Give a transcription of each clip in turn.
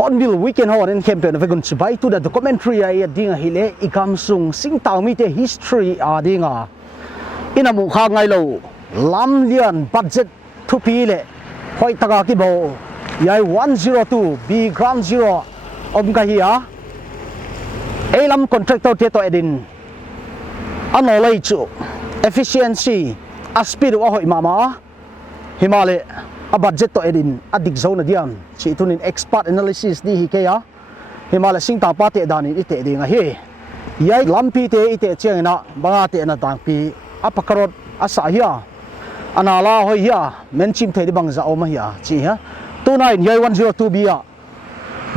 Hornbill weekend ho an campaign of gun chibai to the documentary ai dinga hile ikam sung sing taw mi te history a dinga ina mu kha ngai lo lam lian budget thu pi le hoi taka ki bo yai 102 b ground zero om ka hi a lam contractor te to edin anolai chu efficiency a speed wa hoi mama himale a budget to edin adik zone diam chi tunin expert analysis di hi ke ya himala sing ta pa te dani ite dinga hi yai lampi te ite chengna banga te na tang pi apakarot asa hiya anala hoi hiya menchim the di bang za oma hiya chi ha 29 yai 102 b ya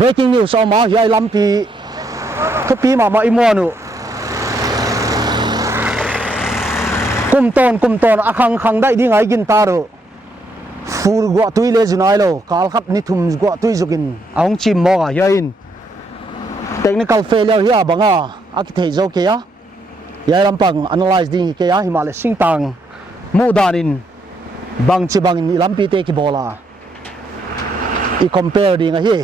breaking news oma yai lampi thupi mama imonu kumton akhang dai dingai gin taru fur gwa tui le junai lo kal khat ni thum gwa tui jukin aung chim mo ga yain technical failure hiya banga aki thei zo ke ya yai lampang analyze ding ke ya himale singtang mu danin bang chi bang ni lampi te ki bola I compare ding a hi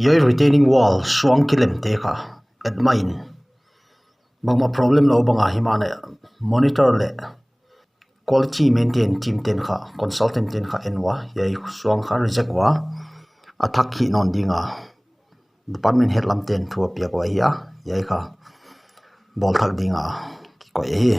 yai retaining wall swang kilem te kha admine bangma problem lo banga himane monitor le quality maintain team ten kha consultant ten kha enwa yai swang kha reject wa athak hi non dinga department head lam ten thua pia ko hiya yai kha bol thak dinga ki ko hi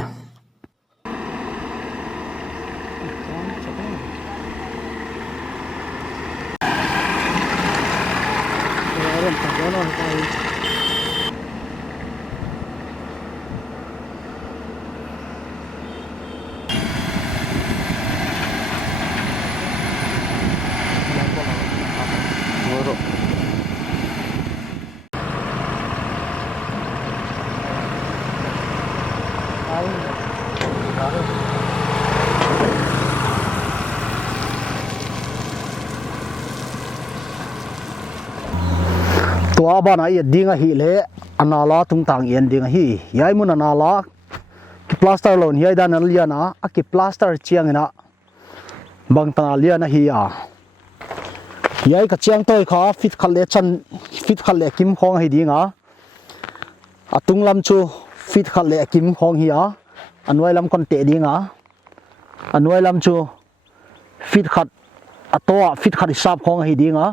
tua bana I dinga hi le anala tungtang yen dinga hi yai mun anala ki plaster lon yai dan liana a ki plaster chiangena bang tanga liana hi a yai ka chiang toi kha fit khalle chan fit khalle kim khong hi dinga atung lam chu fit khalle kim khong hi a anwai lam kon te dinga anwai lam chu fit khat atoa fit khat sap khong hi dinga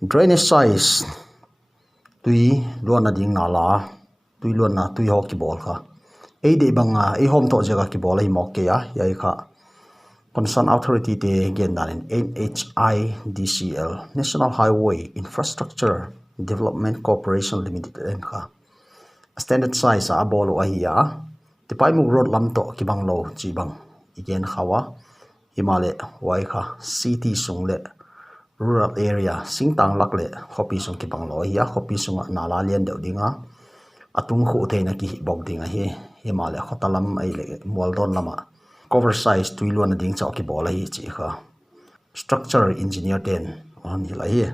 drainage size tui luana ding na la tui luana tui ho ki bol kha ei de banga ei hom to jaga ki bol hi mok ke ya yai kha concerned authority te gen dan NHIDCL National Highway Infrastructure Development Corporation Limited en kha standard size a bol a hi ya tipai muk road lam to ki bang lo chi bang igen khawa himale wai kha city sung le rural area singtang lakle khopi sung ki banglo ya khopi sung nala lian deu dinga atung khu the na ki bok ding a hi himalaya khotalam ai le moldon lama cover size tuilon ding chaw ki bola hi chi kha structure engineer ten on hi la hi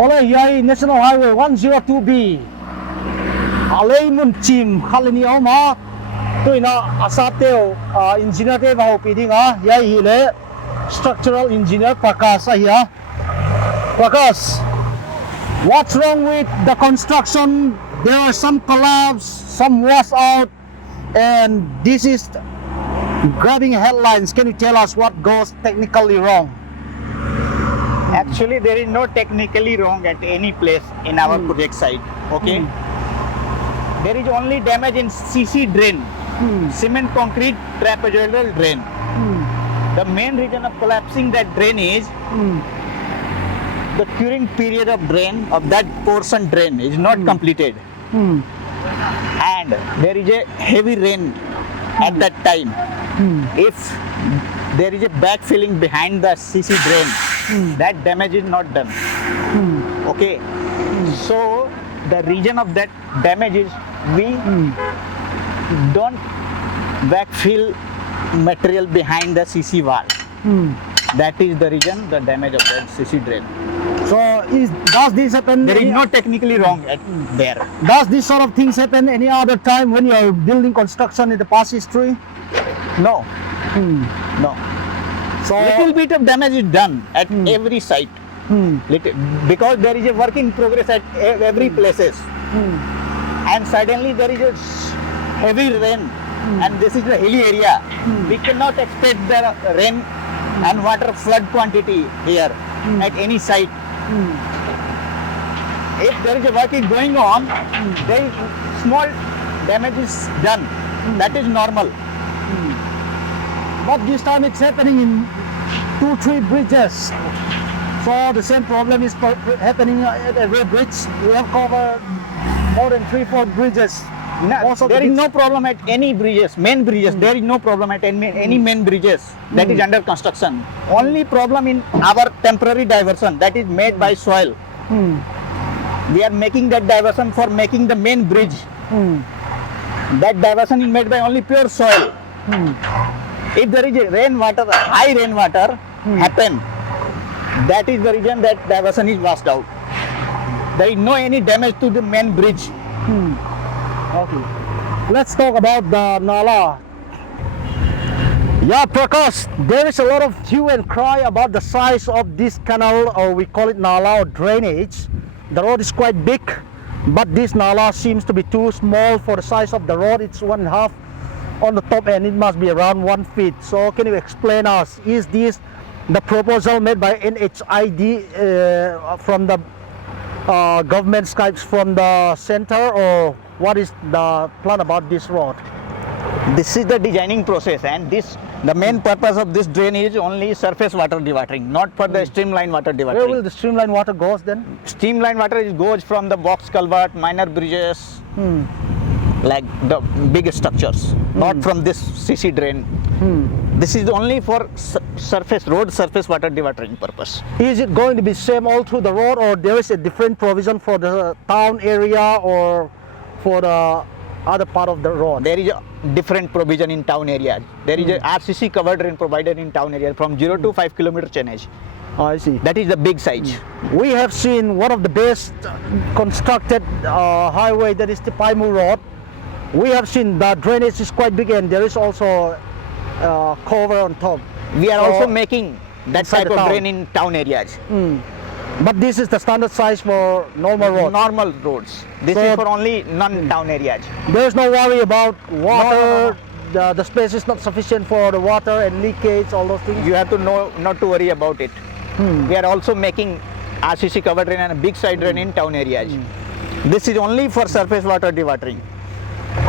Ole Hiai National Highway 102B alei mun chim khalani oma tuina asateo engineer te ba hopi dinga Hiai hile structural engineer Prakash ahia. Prakash, what's wrong with the construction? There are some collapse, some wash out, and this is grabbing headlines. Can you tell us what goes technically wrong? Actually, there is no technically wrong at any place in our project site. Okay, there is only damage in CC drain, cement concrete trapezoidal drain. The main reason of collapsing that drain is the curing period of drain of that portion drain is not completed, and there is a heavy rain at that time. If there is a backfilling behind the CC drain, that damage is not done. Okay, so the reason of that damage is we don't backfill material behind the CC wall. That is the reason the damage of that CC drain. So does this happen? There is no technically wrong at there. Does this sort of things happen any other time when you are building construction in the past history? No, no. So Little bit of damage is done at every site. Because there is a work in progress at every places. And suddenly there is a heavy rain, and this is the hilly area. We cannot expect the rain and water flood quantity here at any site. If there is a work is going on, there is small damage is done. That is normal. but this time it's happening in 2-3 bridges. So the same problem is happening at every bridge. We have covered more than 3-4 bridges. There is no problem at any bridges, main bridges. There is no problem at any main bridges that is under construction. Only problem in our temporary diversion that is made by soil. We are making that diversion for making the main bridge. That diversion is made by only pure soil. If there is a rainwater, high rainwater happen, that is the reason that diversion is washed out. There is no any damage to the main bridge. Okay. Let's talk about the Nala. Yeah, Prakash, there is a lot of hue and cry about the size of this canal, or we call it Nala or drainage. The road is quite big, but this Nala seems to be too small for the size of the road. It's 1.5 on the top end. It must be around 1 feet. So can you explain us, is this the proposal made by NHID from the government Skypes from the center, or what is the plan about this road? This is the designing process, and the main purpose of this drain is only surface water dewatering, not for the streamline water dewatering. Where will the streamline water goes then? Streamline water goes from the box culvert, minor bridges, like the big structures, not from this CC drain. This is only for road surface water dewatering purpose. Is it going to be same all through the road, or there is a different provision for the town area or for the other part of the road? There is a different provision in town area. There is a RCC covered drain provided in town area from 0 to 5 kilometer chainage. I see. That is the big size. We have seen one of the best constructed highway, that is the Pauginmuan road. We have seen the drainage is quite big, and there is also cover on top. We are So, also making that inside type the of town. drain in town areas. But this is the standard size for normal road. Normal roads. This So- is for only non-town areas. There's no worry about water. No. The space is not sufficient for the water and leakage, all those things. You have to know not to worry about it. We are also making RCC covered drain and a big side drain in town areas. This is only for surface water dewatering.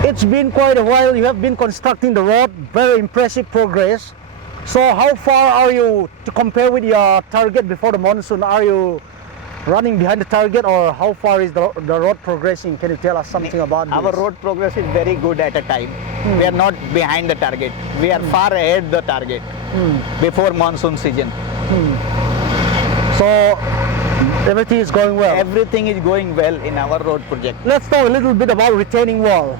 It's been quite a while. You have been constructing the road. Very impressive progress. So how far are you to compare with your target before the monsoon? Are you running behind the target, or how far is the road progressing? Can you tell us something about this? Our road progress is very good at a time. We are not behind the target. We are far ahead the target before monsoon season. So everything is going well. Everything is going well in our road project. Let's talk a little bit about retaining wall.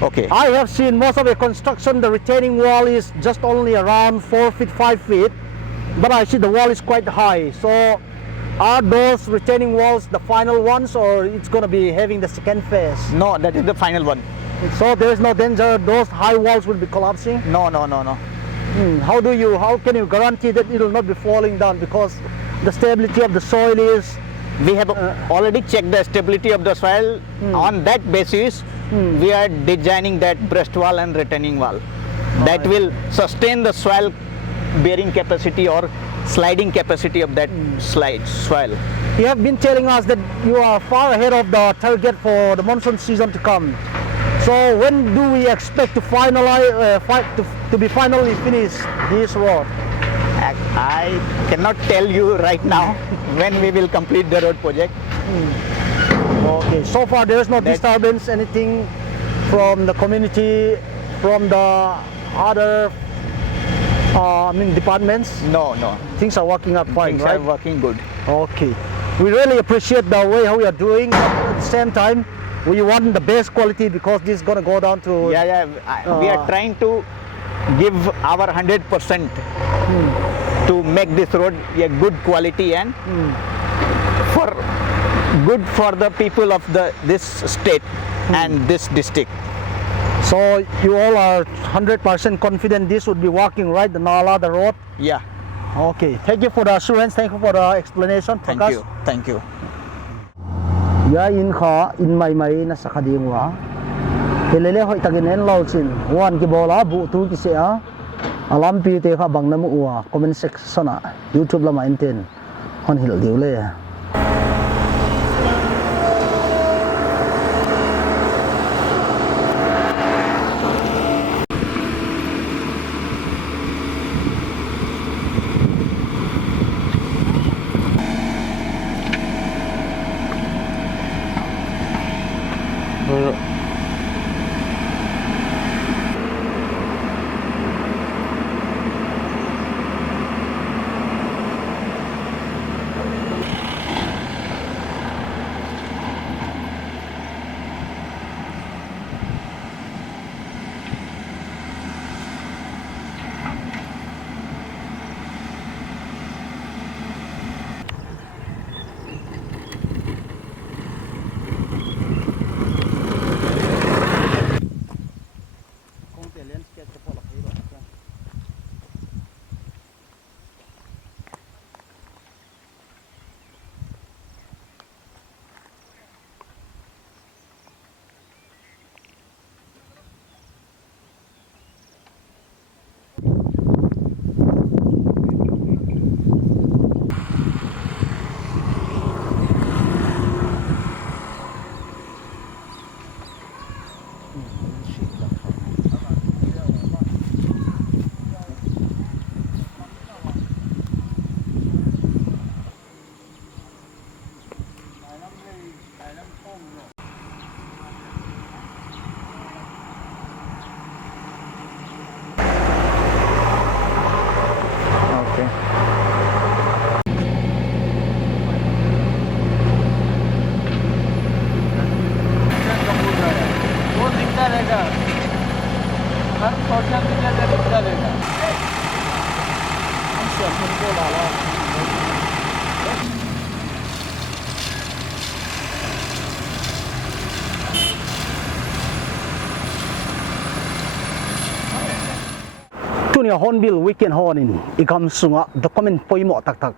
Okay. I have seen most of the construction, the retaining wall is just only around 4 feet, 5 feet, but I see the wall is quite high. So are those retaining walls the final ones, or it's going to be having the second phase? No, that is the final one. So there is no danger those high walls will be collapsing? No. How can you guarantee that it will not be falling down, because the stability of the soil is... We have already checked the stability of the soil. On that basis, we are designing that breast wall and retaining wall. That will sustain the soil bearing capacity or sliding capacity of that soil. You have been telling us that you are far ahead of the target for the monsoon season to come. So when do we expect to finalize, to be finally finished this road? I cannot tell you right now when we will complete the road project. Okay, so far there is no disturbance, anything from the community, from the other departments? No. Things are working out fine, Things right? are working good. Okay. We really appreciate the way how we are doing, but at the same time, we want the best quality, because this is going to go down to... We are trying to give our 100% to make this road a good quality and for good for the people of this state and this district. So you all are 100% confident this would be working, right? The Nala, the road? Yeah. Okay. Thank you for the assurance. Thank you for the explanation. Thank you. Ya in kha in mai na sa khadingwa. Helele hoi tagin en lo chin. Wan ki bola bu tu ki se a. Alam pi te kha bang na mu wa. Comment section a. YouTube la ma inten. Hon hil diu le. Tunia Hornbill weekend hornin ikam sunga document poimo tak tak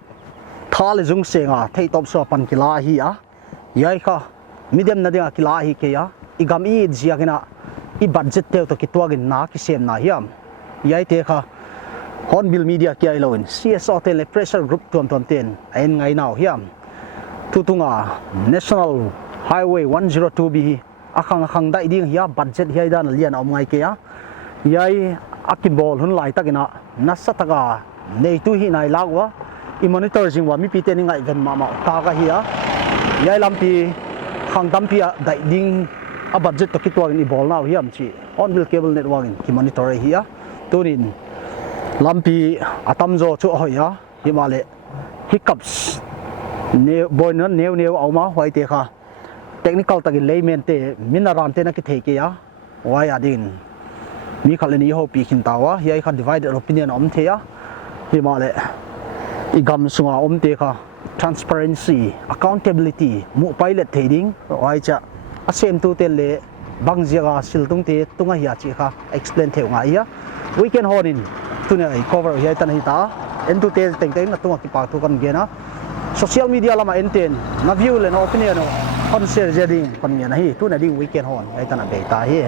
khá là dung senga thấy top so pan kila hi à yai kha medium na dinga kila hi ke ya igam i zia kena i budget teo to kitwa gin na ki sem na hiam yai te kha Hornbill media ki ai loin CSO tele pressure group tom ten ain ngai naw hiam tutunga national highway 102 bi akhang dai ding hiya budget hiai dan lian om ngai ke ya yai akibol hun lai takina nasataka nei tu hi nai lagwa I monitor jing wa mi pite ni ngai gan mama ta ka hiya yai lampi khang tampi dai ding a budget to kitwa ni bol naw hiam chi Hornbill Cable Network in ki monitor hiya tunin lampi atamzo chu hoya himale hiccups ne boinon new auma hoi te kha technical tagi layman te minaran te na ki theke ya wai adin mi khaleni ho pi khin tawa yai kha divided opinion om the ya himale igam sunga om te kha transparency accountability mu pilot trading wai cha asem tu te le bangjiga siltung te tunga hiya chi kha explain the nga ya weekend honin tuna cover hiya tan hita entu te teng na tunga ki pa tu kan gena social media lama enten na view le no opinion on share jadi kon mena hi tuna ding weekend hon ai tan be ta hi